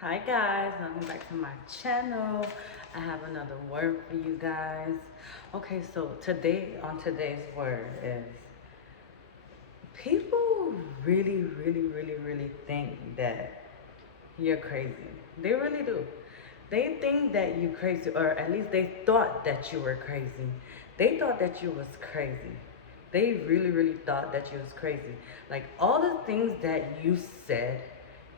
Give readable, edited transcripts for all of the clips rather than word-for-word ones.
Hi guys, welcome back to my channel. I have another word for you guys. Okay, so today's word is people really think that you're crazy. They really do. They think that you crazy, or at least they thought that you were crazy. They thought that you was crazy. They really thought that you was crazy. Like all the things that you said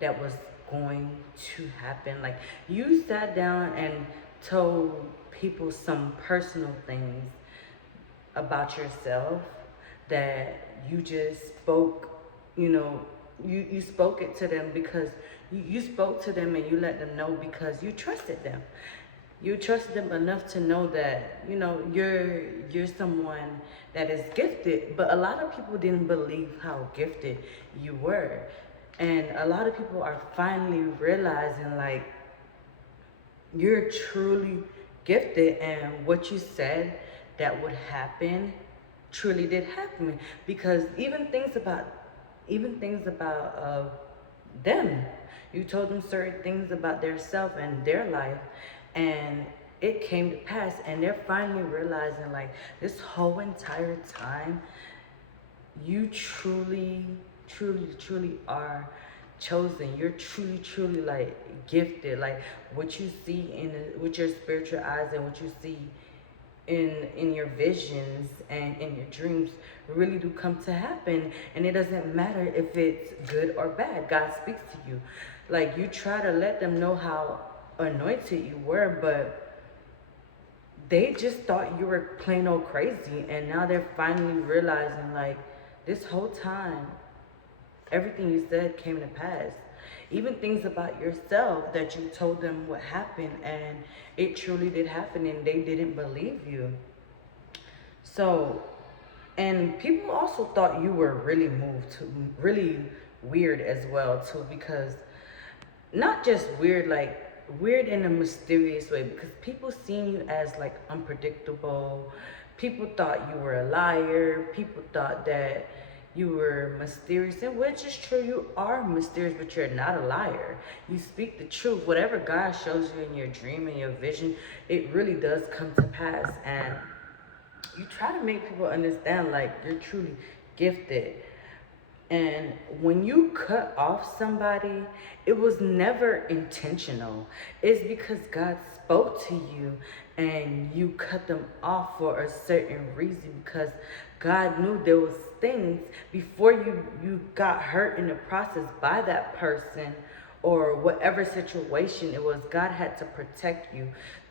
that was going to happen. Like you sat down and told people some personal things about yourself that you just spoke, you know, you spoke it to them because you spoke to them and you let them know because you trusted them. You trusted them enough to know that, you're someone that is gifted, but a lot of people didn't believe how gifted you were. And a lot of people are finally realizing like you're truly gifted and what you said that would happen truly did happen because even things about them, you told them certain things about their self and their life, and it came to pass, and they're finally realizing like this whole entire time you truly are chosen. You're truly like gifted. Like what you see with your spiritual eyes and what you see in your visions and in your dreams really do come to happen, and it doesn't matter if it's good or bad. God speaks to you. Like you try to let them know how anointed you were, but they just thought you were plain old crazy, and now they're finally realizing like this whole time everything you said came to pass. Even things about yourself that you told them what happened, and it truly did happen, and they didn't believe you. So, and people also thought you were really moved to really weird as well too, because not just weird, like weird in a mysterious way, because people seen you as like unpredictable. People thought you were a liar. People thought that you were mysterious, and which is true, you are mysterious, but you're not a liar. You speak the truth. Whatever God shows you in your dream and your vision, it really does come to pass. And you try to make people understand like you're truly gifted. And when you cut off somebody, it was never intentional. It's because God spoke to you and you cut them off for a certain reason, because God knew there was things before you got hurt in the process by that person or whatever situation it was. God had to protect you,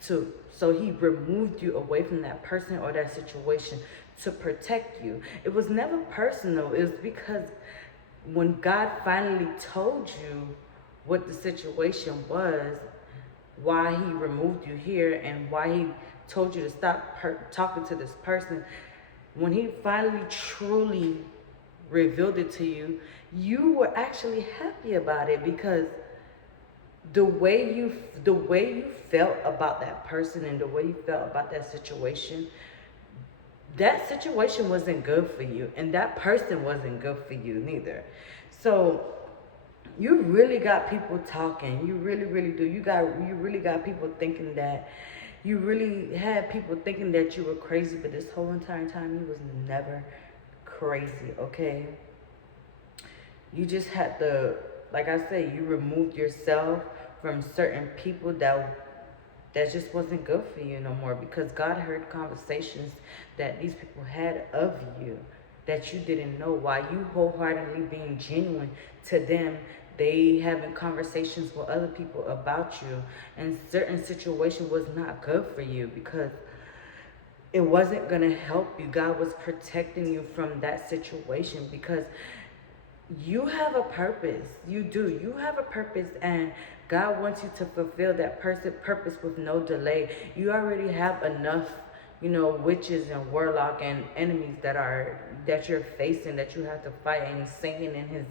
to so he removed you away from that person or that situation to protect you. It was never personal. It was because when God finally told you what the situation was, why he removed you here and why he told you to stop talking to this person, when he finally truly revealed it to you, you were actually happy about it, because the way you felt about that person and the way you felt about that situation wasn't good for you, and that person wasn't good for you neither. So you really got people talking. You really do. You really got people thinking that you really had people thinking that you were crazy, but this whole entire time you was never crazy, okay? You just had to, like I said, you removed yourself from certain people that just wasn't good for you no more, because God heard conversations that these people had of you that you didn't know. While you wholeheartedly being genuine to them, they having conversations with other people about you, and certain situation was not good for you because it wasn't going to help you. God was protecting you from that situation because you have a purpose. You do. You have a purpose, and God wants you to fulfill that purpose with no delay. You already have enough, witches and warlock and enemies that you're facing, that you have to fight, and Satan and his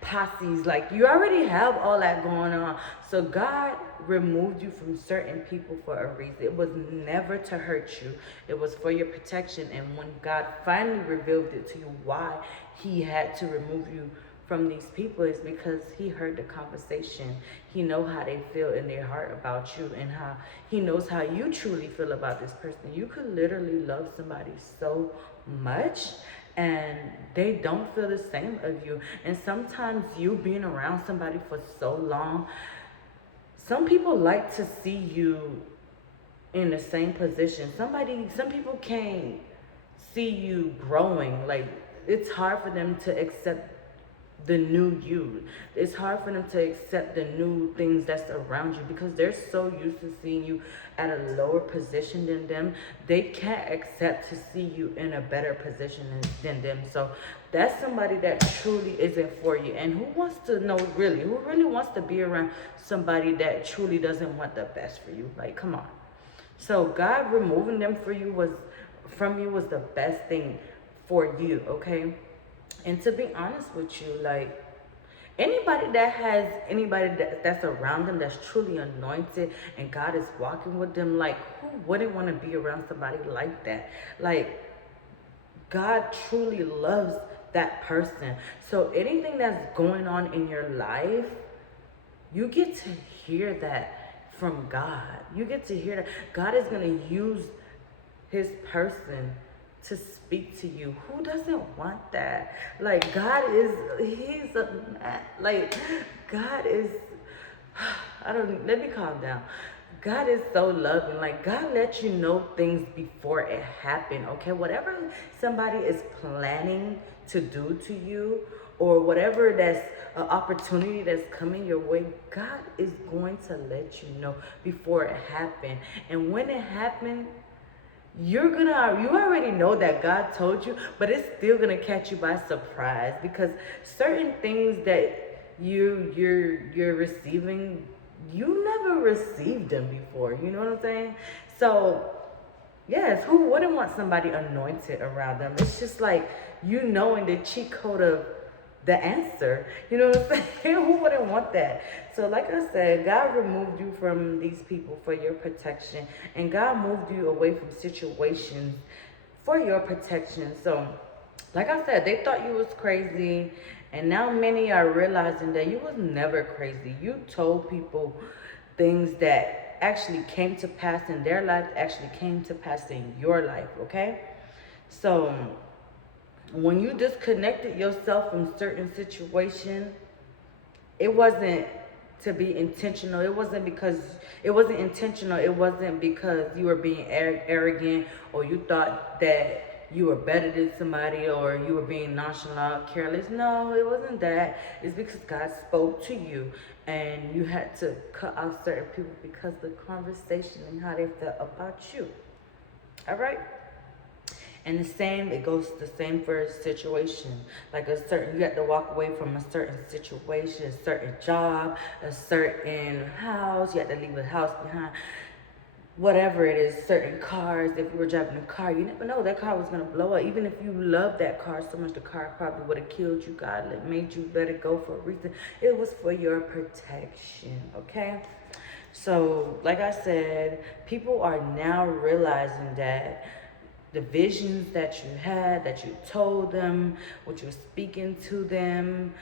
posses. Like you already have all that going on. So God removed you from certain people for a reason. It was never to hurt you. It was for your protection. And when God finally revealed it to you why he had to remove you from these people is because he heard the conversation. He know how they feel in their heart about you, and how he knows how you truly feel about this person. You could literally love somebody so much and they don't feel the same of you. And sometimes you being around somebody for so long, some people like to see you in the same position. Some people can't see you growing. Like, it's hard for them to accept the new you. It's hard for them to accept the new things that's around you because they're so used to seeing you at a lower position than them. They can't accept to see you in a better position than them. So that's somebody that truly isn't for you. And who wants to know really? Who really wants to be around somebody that truly doesn't want the best for you? Like, come on. So God removing them from you was the best thing for you, okay? And to be honest with you, like, anybody that's around them that's truly anointed and God is walking with them, like, who wouldn't want to be around somebody like that? Like, God truly loves that person. So anything that's going on in your life, you get to hear that from God. You get to hear that God is going to use his person to speak to you. Who doesn't want that? Like, God is, God is, let me calm down. God is so loving. Like, God lets you know things before it happened, okay? Whatever somebody is planning to do to you, or whatever that's an opportunity that's coming your way, God is going to let you know before it happened. And when it happened, you already know that God told you, but it's still gonna catch you by surprise, because certain things that you're receiving, you never received them before. You know what I'm saying? So yes, who wouldn't want somebody anointed around them? It's just like you knowing the cheat code of the answer. You know what I'm saying? Who wouldn't want that? So like I said, God removed you from these people for your protection, and God moved you away from situations for your protection. So like I said, they thought you was crazy, and now many are realizing that you was never crazy. You told people things that actually came to pass in their life, actually came to pass in your life, okay? So when you disconnected yourself from certain situations, it wasn't to be intentional. It wasn't intentional. It wasn't because you were being arrogant, or you thought that you were better than somebody, or you were being nonchalant, careless. No, it wasn't that. It's because God spoke to you, and you had to cut out certain people because of the conversation and how they felt about you. All right? And it goes the same for a situation. Like you have to walk away from a certain situation, a certain job, a certain house. You have to leave a house behind. Whatever it is, certain cars. If you were driving a car, you never know, that car was going to blow up. Even if you loved that car so much, the car probably would have killed you. God made you let it go for a reason. It was for your protection, okay? So, like I said, people are now realizing that the visions that you had, that you told them, what you were speaking to them,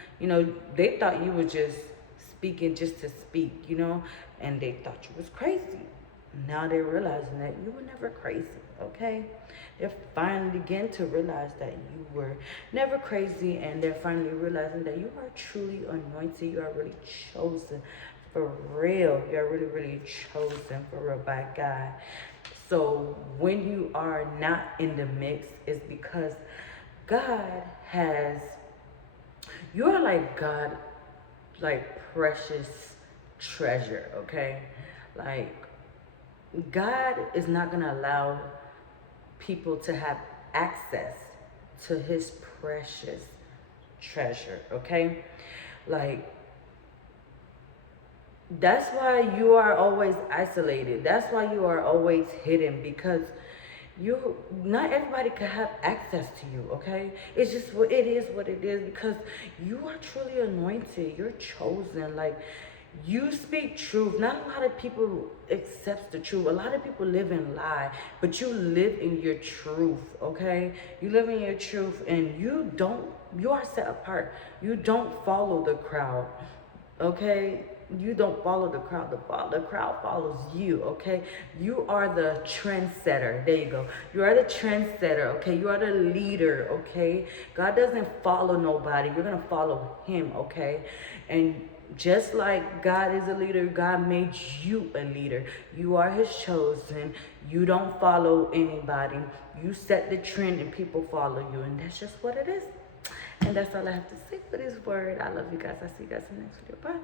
they thought you were just speaking just to speak, and they thought you was crazy. Now they're realizing that you were never crazy, okay? They're finally beginning to realize that you were never crazy, and they're finally realizing that you are truly anointed. You are really chosen for real. You're really, really chosen for real by God. So when you are not in the mix, it's because you're like God, like precious treasure, okay? Like, God is not going to allow people to have access to his precious treasure, okay? Like, that's why you are always isolated. That's why you are always hidden, because not everybody can have access to you, okay? It's just what it is, because you are truly anointed. You're chosen. Like, You speak truth. Not a lot of people accept the truth. A lot of people live in lie, but you live in your truth, okay? You live in your truth, and you are set apart. You don't follow the crowd, okay? You don't follow the crowd. The crowd follows you, okay? You are the trendsetter. There you go. You are the trendsetter, okay? You are the leader, okay? God doesn't follow nobody. You're going to follow him, okay? And just like God is a leader, God made you a leader. You are his chosen. You don't follow anybody. You set the trend and people follow you. And that's just what it is. And that's all I have to say for this word. I love you guys. I'll see you guys in the next video. Bye.